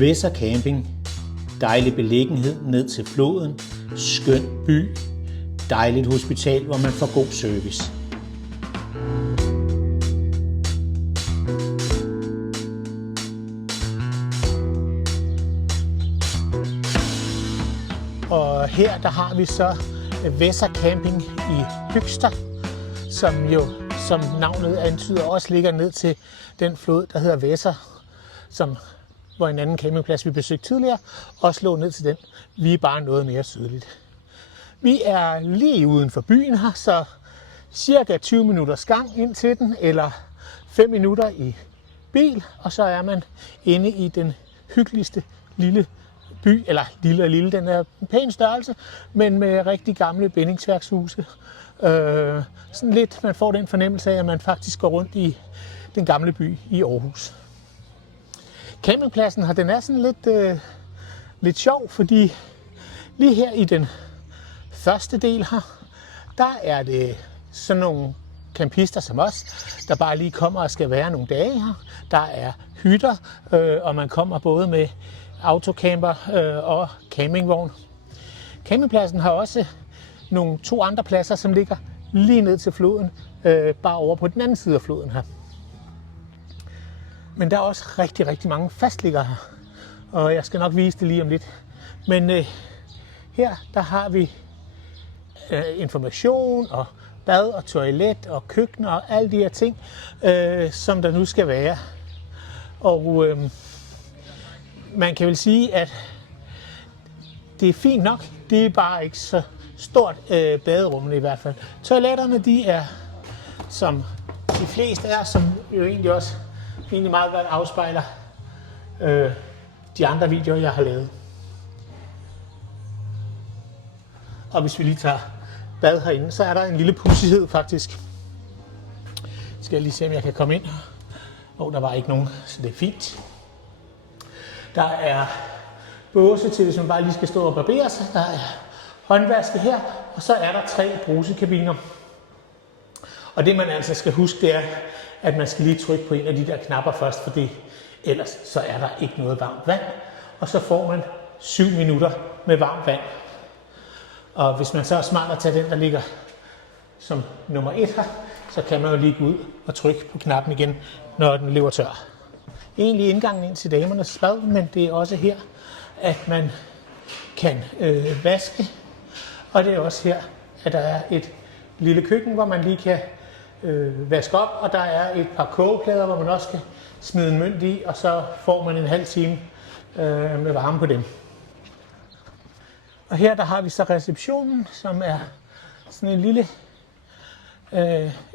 Hvæsser Camping. Dejlig beliggenhed ned til floden. Skøn by. Dejligt hospital, hvor man får god service. Og her der har vi så Hvæsser Camping i Høxter, som jo, som navnet antyder, også ligger ned til den flod, der hedder Hvæsser, hvor en anden campingplads, vi besøgte tidligere, også lå ned til den. Vi er bare noget mere sydligt. Vi er lige uden for byen her, så cirka 20 minutters gang ind til den, eller 5 minutter i bil, og så er man inde i den hyggeligste lille by, eller lille, den er en pæn størrelse, men med rigtig gamle bindingsværkshuse. Sådan lidt, man får den fornemmelse af, at man faktisk går rundt i den gamle by i Aarhus. Campingpladsen her, den er sådan lidt sjov, fordi lige her i den første del her, der er det sådan nogle campister som os, der bare lige kommer og skal være nogle dage her. Der er hytter, og man kommer både med autocamper og campingvogn. Campingpladsen har også nogle 2 andre pladser, som ligger lige ned til floden, bare over på den anden side af floden her. Men der er også rigtig mange fastliggere her, og jeg skal nok vise det lige om lidt. Men her der har vi information og bad og toilet og køkken og alle de her ting, som der nu skal være. Og man kan vel sige, at det er fint nok, det er bare ikke så stort baderummene i hvert fald. Toiletterne, de er, som de fleste er, som jo egentlig også meget godt afspejler de andre videoer, jeg har lavet. Og hvis vi lige tager bad herinde, så er der en lille pudsighed faktisk. Skal jeg lige se, om jeg kan komme ind. Der var ikke nogen, så det er fint. Der er båse til, hvis man bare lige skal stå og barbere sig. Der er håndvaske her, og så er der 3 brusekabiner. Og det man altså skal huske, det er, at man skal lige trykke på en af de der knapper først, fordi ellers så er der ikke noget varmt vand. Og så får man 7 minutter med varmt vand. Og hvis man så er smart at tage den, der ligger som nummer 1 her, så kan man jo lige gå ud og trykke på knappen igen, når den løber tør. Egentlig indgangen ind til damernes bad, men det er også her, at man kan vaske. Og det er også her, at der er et lille køkken, hvor man lige kan vaske op, og der er et par kogeplader, hvor man også kan smide en mønt i, og så får man en halv time med varme på dem. Og her der har vi så receptionen, som er sådan en lille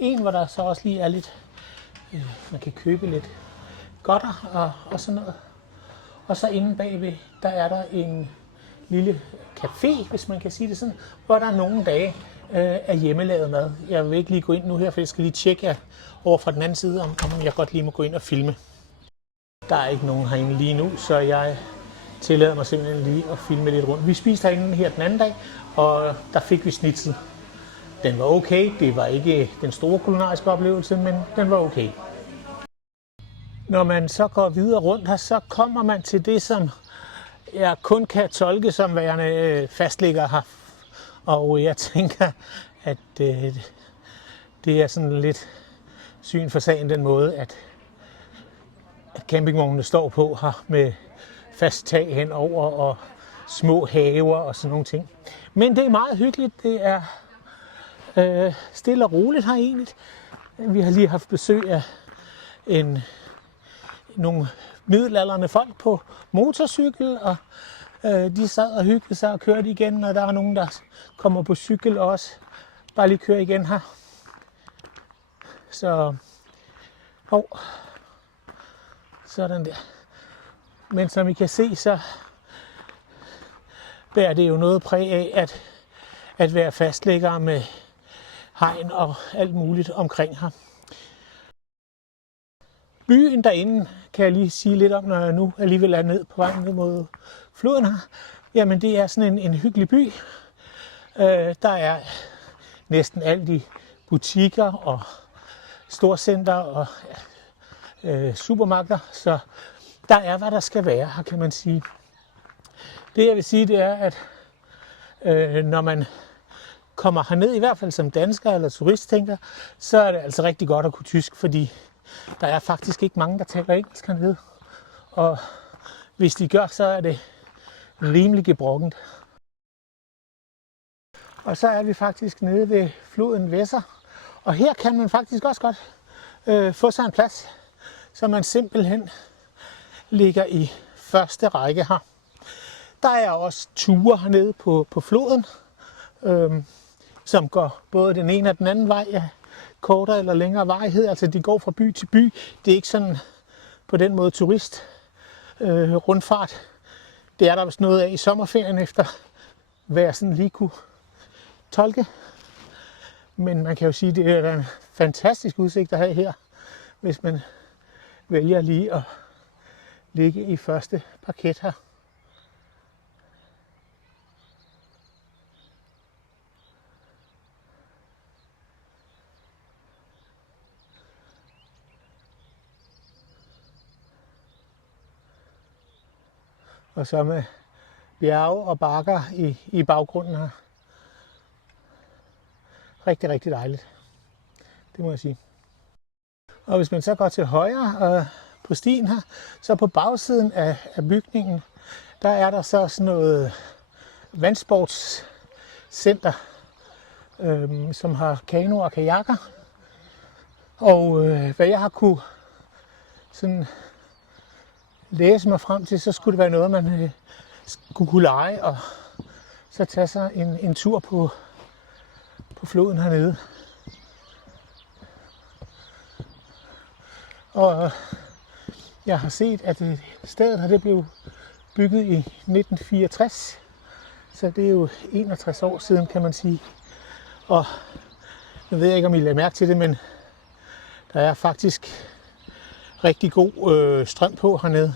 en, hvor der så også lige er lidt, man kan købe lidt godter og sådan noget. Og så inde bagved, der er der en lille café, hvis man kan sige det sådan, hvor der er nogle dage af hjemmelavet mad. Jeg vil ikke lige gå ind nu her, for jeg skal lige tjekke over fra den anden side, om jeg godt lige må gå ind og filme. Der er ikke nogen herinde lige nu, så jeg tillader mig simpelthen lige at filme lidt rundt. Vi spiste herinde her den anden dag, og der fik vi schnitzel. Den var okay. Det var ikke den store kulinariske oplevelse, men den var okay. Når man så går videre rundt her, så kommer man til det, som jeg kun kan tolke som værende fastligger her. Og jeg tænker, at det er sådan lidt syn for sagen den måde, at campingvognene står på her med fast tag henover og små haver og sådan nogle ting. Men det er meget hyggeligt. Det er stille og roligt her egentlig. Vi har lige haft besøg af nogle middelaldrende folk på motorcykel, og de sad og hyggede sig og kørte igen, og der er nogen, der kommer på cykel og også bare lige kører igen her. Så sådan der. Men som I kan se, så bærer det jo noget præg af at være fastlæggere med hegn og alt muligt omkring her. Byen derinde kan jeg lige sige lidt om, når jeg nu alligevel er ned på vej ned mod floden her. Jamen det er sådan en hyggelig by. Der er næsten alt i butikker og storcenter og supermarkeder, så der er, hvad der skal være her, kan man sige. Det jeg vil sige, det er, at når man kommer herned, i hvert fald som dansker eller turist, tænker, så er det altså rigtig godt at kunne tysk, fordi der er faktisk ikke mange, der taler engelsk hernede. Og hvis de gør, så er det rimelig gebrokkent. Og så er vi faktisk nede ved floden Weser. Og her kan man faktisk også godt få sig en plads, så man simpelthen ligger i første række her. Der er også ture hernede på floden, som går både den ene og den anden vej af kortere eller længere varighed. Altså de går fra by til by. Det er ikke sådan på den måde turist rundfart. Det er der vist noget af i sommerferien efter, hvad jeg sådan lige kunne tolke. Men man kan jo sige, at det er en fantastisk udsigt at have her, hvis man vælger lige at ligge i første parket her. Og så med bjerge og bakker i baggrunden her. Rigtig, rigtig dejligt. Det må jeg sige. Og hvis man så går til højre på stien her, så på bagsiden af bygningen, der er der så sådan noget vandsportscenter, som har kanoer og kajakker. Og hvad jeg har kunne sådan læse mig frem til, så skulle det være noget, man skulle kunne lege og så tage sig en tur på floden hernede. Og jeg har set, at stedet her det blev bygget i 1964, så det er jo 61 år siden, kan man sige. Og jeg ved ikke, om I lader mærke til det, men der er faktisk rigtig god strøm på hernede.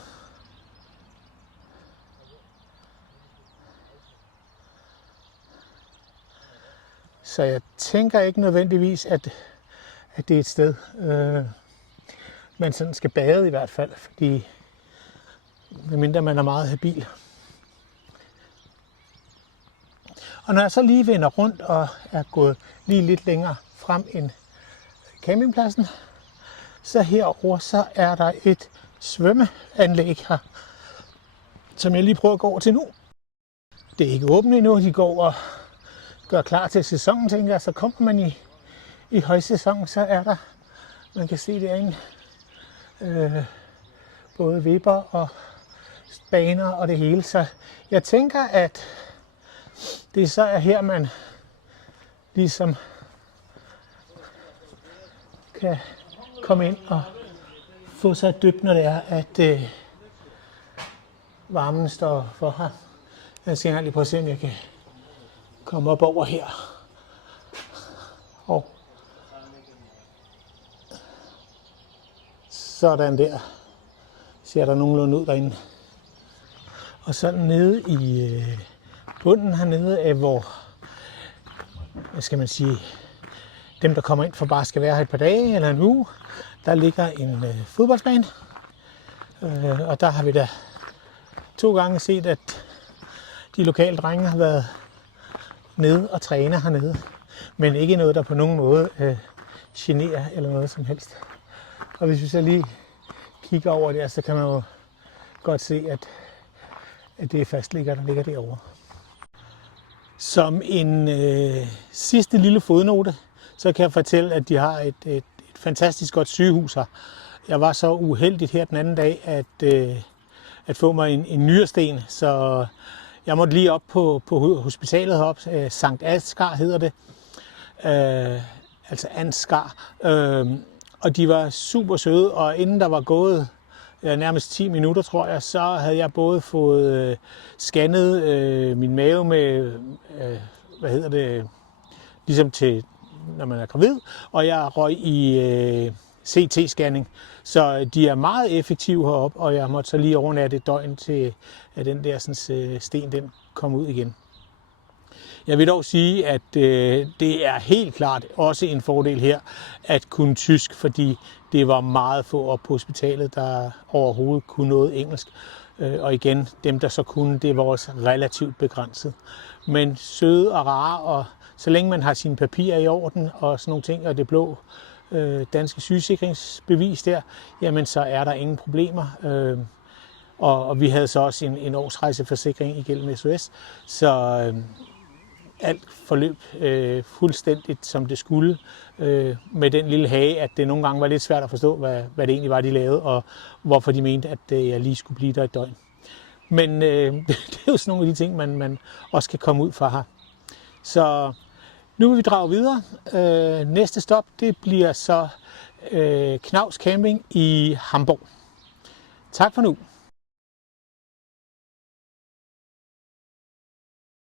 Så jeg tænker ikke nødvendigvis, at det er et sted, man sådan skal bade i hvert fald, fordi medmindre man er meget habil. Og når jeg så lige vender rundt og er gået lige lidt længere frem end campingpladsen, så herover så er der et svømmeanlæg her, som jeg lige prøver at gå over til nu. Det er ikke åbent endnu, de går og gør klar til sæsonen, tænker jeg. Så kommer man i højsæsonen, så er der, man kan se derinde, både vipper og baner og det hele. Så jeg tænker, at det så er her, man ligesom kan komme ind og få sig dybt, når det er, at varmen står for her. Jeg skal lige prøve at se, om jeg kan komme op over her. Og sådan der ser der nogenlunde ud derinde. Og sådan nede i bunden hernede af, hvor, hvad skal man sige, dem der kommer ind for bare skal være her et par dage eller en uge, der ligger en fodboldsbane. Og der har vi da 2 gange set, at de lokale drenge har været nede og træne hernede. Men ikke noget, der på nogen måde generer eller noget som helst. Og hvis vi så lige kigger over der, så kan man jo godt se, at det er fastligger, der ligger derovre. Som en sidste lille fodnote, så kan jeg fortælle, at de har et fantastisk godt sygehus her. Jeg var så uheldig her den anden dag at få mig en nyresten, så jeg måtte lige op på hospitalet heroppe. Sankt Ansgar hedder det. Altså Ansgar. Og de var super søde, og inden der var gået nærmest 10 minutter, tror jeg, så havde jeg både fået scannet min mave med, ligesom til, når man er gravid, og jeg røg i CT-scanning. Så de er meget effektive heroppe, og jeg måtte så lige overnatte et døgn til, at den der sten den kom ud igen. Jeg vil dog sige, at det er helt klart også en fordel her at kunne tysk, fordi det var meget få op på hospitalet, der overhovedet kunne noget engelsk. Og igen, dem der så kunne, det var også relativt begrænset. Men søde og rare, og så længe man har sine papirer i orden og sådan nogle ting, og det blå danske sygesikringsbevis der, jamen så er der ingen problemer. Og vi havde så også en årsrejseforsikring igennem SOS, så alt forløb fuldstændigt som det skulle, med den lille hage, at det nogle gange var lidt svært at forstå, hvad det egentlig var, de lavede, og hvorfor de mente, at jeg lige skulle blive der et døgn. Men det er jo sådan nogle af de ting, man også kan komme ud fra her. Så nu vil vi drage videre. Næste stop, det bliver så Knaus Camping i Hamborg. Tak for nu.